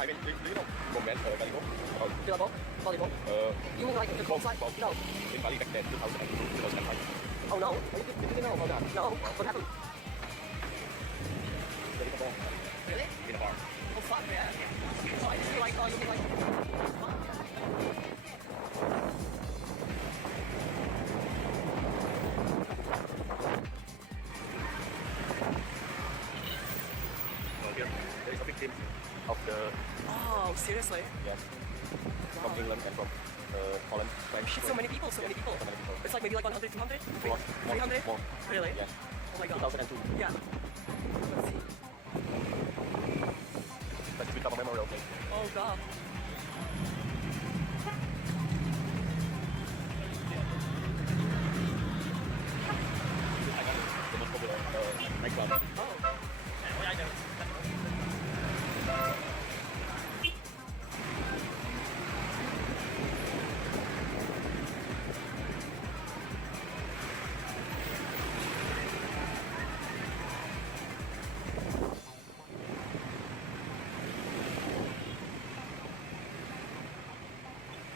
I mean, do you know Roman Gallego? Gallego? Volleyball? You mean like the cold side? No. In Bali back then, 2002, 2005. Oh no, you didn't know about that? No, what happened? There is a ball Really? in a bar. Oh fuck, yeah. So I just feel like, you mean like... Well, here, there is a big team of the... Oh, seriously? Yeah. From England and from Holland, French. Shit, so many people, so many people. So many people. It's like maybe like 100, 200? More. 300? More. Really? Yeah. Oh my god. 2002. Yeah. Let's see. That's become a memorial place. Oh god. The most popular nightclub. Oh.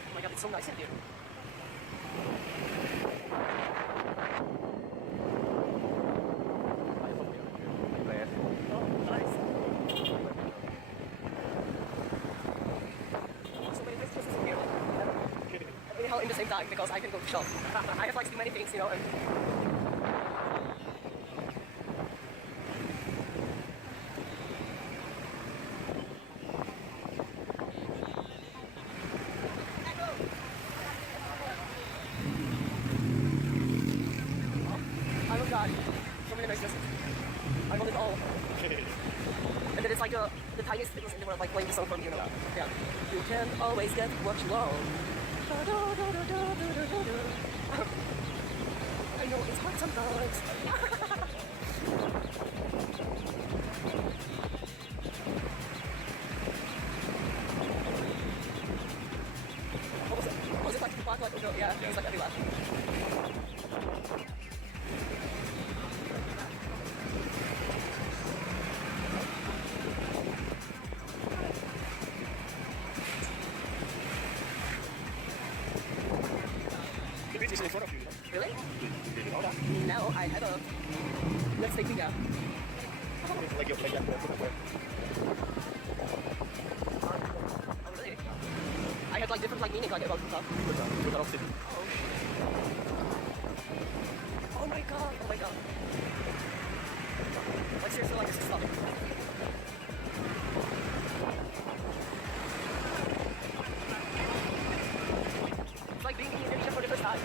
Oh my god, it's so nice in here. Oh, nice. So many businesses in here. Anyhow, in the same time, because I can go to shop. I have like too many things, you know, and... Oh my god, so many nice dresses. I want it all. And then it's like the tiniest things in the world, like playing the song from you know. Yeah. You can always get what you want. I know it's hard sometimes. What was it? Was it like the black light? Oh, yeah, it's like everywhere. The beach is in front of you, you know? Really? Did you know that? No, I haven't. Let's take it down. It's like that footwear. Oh, really? I had like different like meaning like about the stuff. With a city. Oh shit. Oh my god, oh my god. Like seriously, like this is stuff. It's like being in Indonesia for the first time.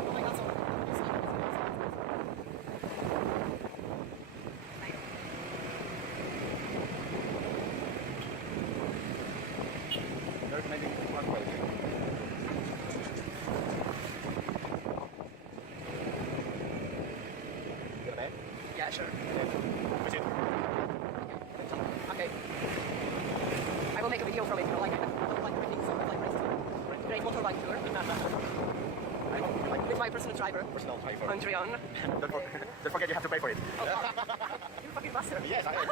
Oh my god, so There's maybe one way. You got a bag? yeah, sure. Push it. Okay. I will make a video from it, you know, like everything, so like this great motorbike tour. With my personal driver, Personal driver. Andrian. Don't forget you have to pay for it. Oh, God. You fucking bastard. Yes, I am.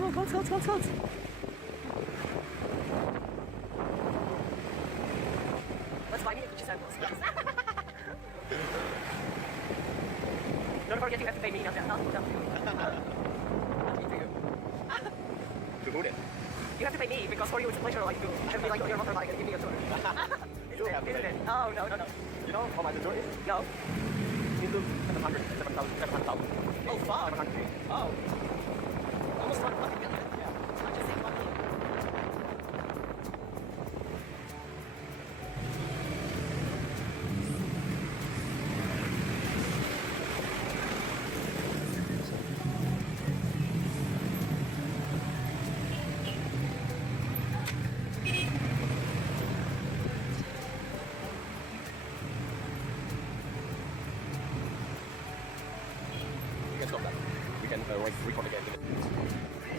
Oh, God, God. Let's buy me a Gucci samples. you have to pay me, not you. To who then? You have to pay me because for you it's a pleasure like to have me like on your motorbike and give me a tour. You have to Isn't pay. it? Oh no. You know how much the tour is? No. Into 700,000. Oh fuck. 700K. Oh. Almost 1 million. Yeah. I just think 1 million. We can stop that. We can record again.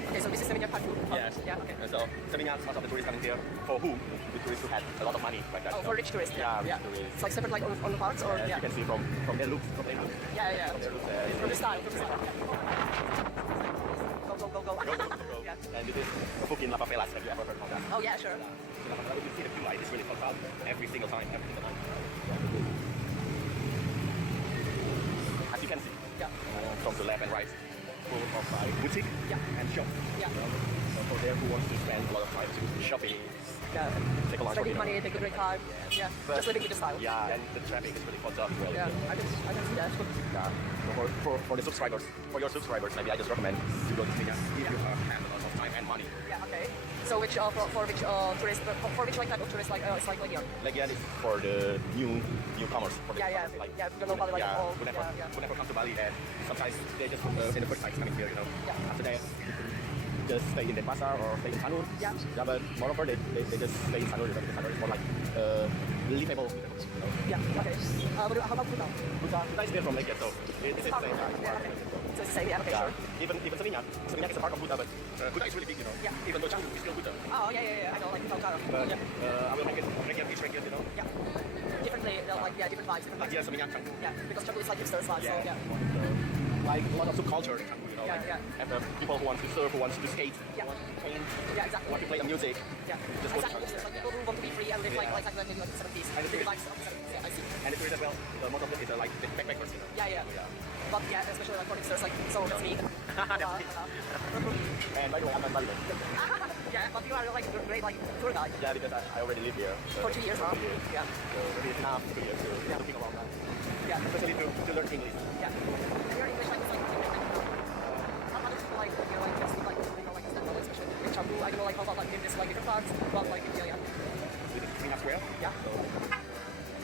Okay, so this is Seminyak Part 2? Yes. Yeah, okay. And so, Seminyak, most of the tourists coming here, for whom the tourists who had a lot of money like that. Oh, for rich tourists. Yeah, rich yeah. tourists. It's like separate like on the parts or As yeah. you can see from their looks, from their looks. Yeah. From their looks, From the style. Go. Go. Yeah. And this is Fukin La Favelas. Have you ever heard of that? Oh yeah, sure. La Favela, you see the queue line, it's really full every single time. As you can see, Yeah. from the left and right, full of boutique Yeah. and shop. Yeah. So for there who wants to spend a lot of time to shopping, Yeah. take a lunch for Spending dinner. money, take a great time. Yeah. But- Just living with the style. Yeah, and the traffic is really fucked up. Well, Yeah. I can see that. Yeah. So for the subscribers, for your subscribers, maybe I just recommend you go to Seminyak if you have a lot of time and money. Yeah. Okay. So which for which tourist for which like type of tourist like it's like here? Legian is for the newcomers. For the Yeah. like, Yeah. Don't know Bali like yeah, all. who never, Yeah. who never come to Bali, and sometimes they just in the first time coming here, you know. Yeah. After that, just stay in Denpasar or stay in Sanur. Yeah. But moreover, they just stay in Sanur, because Sanur is more like livable. You know. Yeah. Okay. How about Kuta? Kuta is there from Legian, so it's the same. Yeah. Okay. So it's the same. Yeah. Okay. Yeah. Sure. Even Seminyak is a part of Kuta, but Kuta is really big, you know. Yeah. Even though Canggu is still Kuta. Oh yeah. I know like Kuta. But Yeah. I will make it each region, you know. Yeah. Differently, like different vibes. Different Like vibes. here, Seminyak, Canggu. Yeah. Because Canggu is like hipster vibe. So yeah. Like a lot of subculture in Canggu, you know. Yeah, like, And people who want to surf, who wants to skate, Yeah. who want to paint, Yeah. Exactly. who want to play the music. Yeah. Just go to Exactly. Canggu. It's like people who want to be free and live like Yeah. like in the 70s. And it's Live really- vibes of the 70s. Yeah. I see. And it's weird as well, most of them is like backpackers, you know. Yeah. But yeah, especially like for hipsters, like so that's me. That's me. And by the way, I'm not Bali. Yeah, but you are like a great like tour guide Yeah, because I already live here. for 2 years now. Yeah. So maybe it's enough 2 years to looking around that. Yeah. Especially to learn English. Yeah. And your English like is like how much people like you know like just like like stand up especially in Canggu. I don't know like how about like in this like different parts, but like yeah. This is Seminyak Square. Yeah. So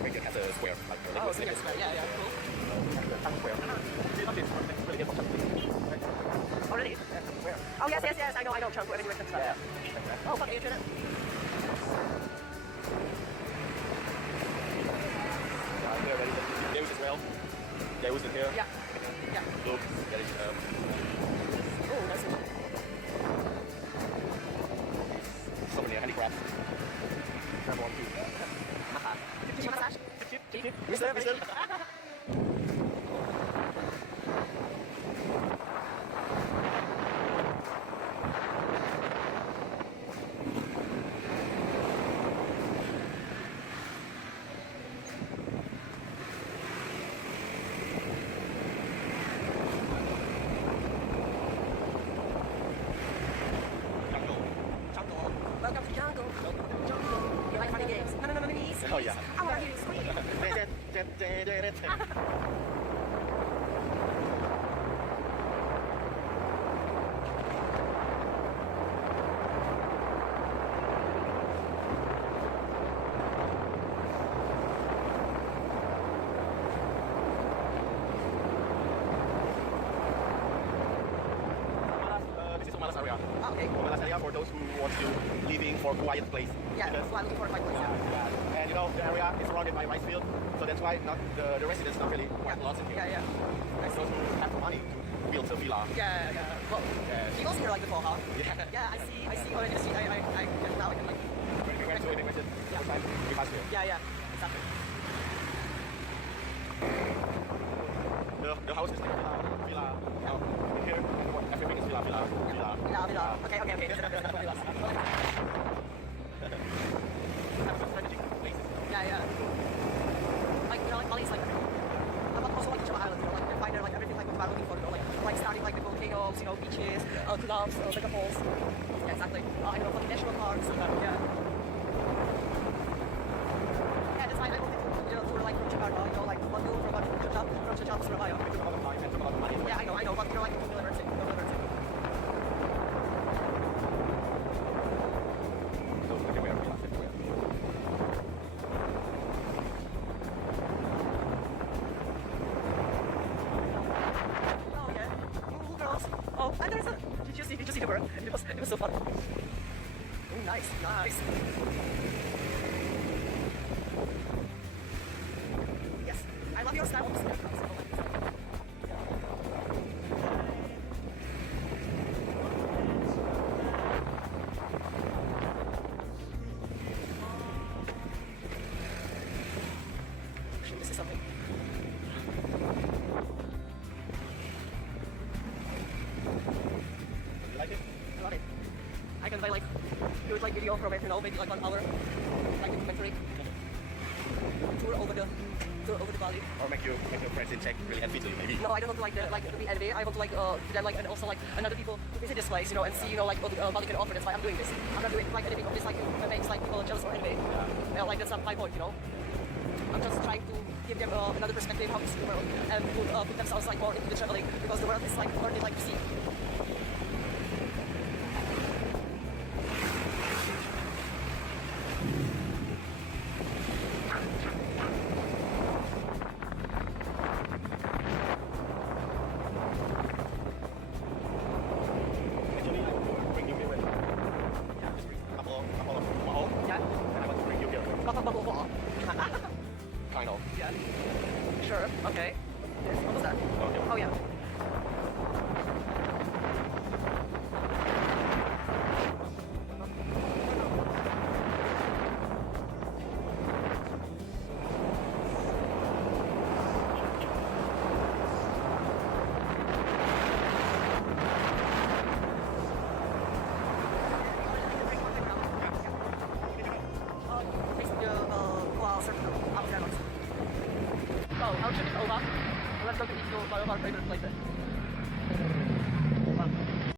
Legian has a square, like a Oh, Legian so yeah, yeah, cool. Canggu Square. Do you know this? Legian from Canggu. Already? Yeah, Canggu Square. Oh yes, I know Canggu. Everywhere Canggu. Yeah. Oh, fuck, you should. There is as well. There is here. Yeah. Yeah. Look, there is Oh, nice. souvenir handicrafts. Travel on to Massage. Mister. Welcome to Jungle. You like funny games? No, minis. Oh, yeah. How are you? Sweet. This is Umalas area. Okay. Umalas area for those who want to living for quiet place. Yeah, Because- so I'm looking for my place. yeah. And you know the area is surrounded by rice field, so that's why not the residents not really quite lots in here. Yeah. Those who have the money to build a villa. Yeah. Well, Yeah. you guys here like before, huh? Yeah. Yeah, I see already. Now I can like. When we went to immigration, Yeah. first time we passed here. Yeah. Exactly. The house is like villa. In here, everything is villa. Villa. Okay. There's enough for villas. Have some strategic places. Yeah. Like Bali's like. But also like Java Island, like you find there like everything like with like volcanoes, you know, beaches, clubs, mega falls. Yeah, exactly. I know, for the national parks. Yeah. Yeah, that's why I wanted to, you know, tour like from Jakarta, you know, like Bandung, from Jakarta to Surabaya. It took a lot of time and took a lot of money. Yeah, I know, but you know, like, we'll never take. So look at where we last it. Oh yeah. Ooh, girls. Oh, and there's a. Did you see the bird? It was so fun. Oh, nice. Yes, I love your style. Should this is something. You like it? I love it. I can like do it like video from it, you know, maybe like 1 hour, like documentary. Tour over the valley. Or make your friends in Czech really envy to you, maybe. No, I don't want to like to be envy. I want to like them like and also like another people to visit this place, you know, and see, you know, like what Bali can offer. That's why I'm doing this. I'm not doing like anything of this like that makes like people jealous or envy. Yeah, like that's not my point, you know. I'm just trying to give them another perspective how to see the world and put themselves like more into the traveling because the world is like what they like to see. Actually, I want to bring you here with just a couple of mahal, Yeah. and I want to bring you here. Blah. Kind of. Yeah. Sure. Okay. Yes. What was that? Okay. Oh yeah. Oh, our trip is over. Let's go to eat our favorite places.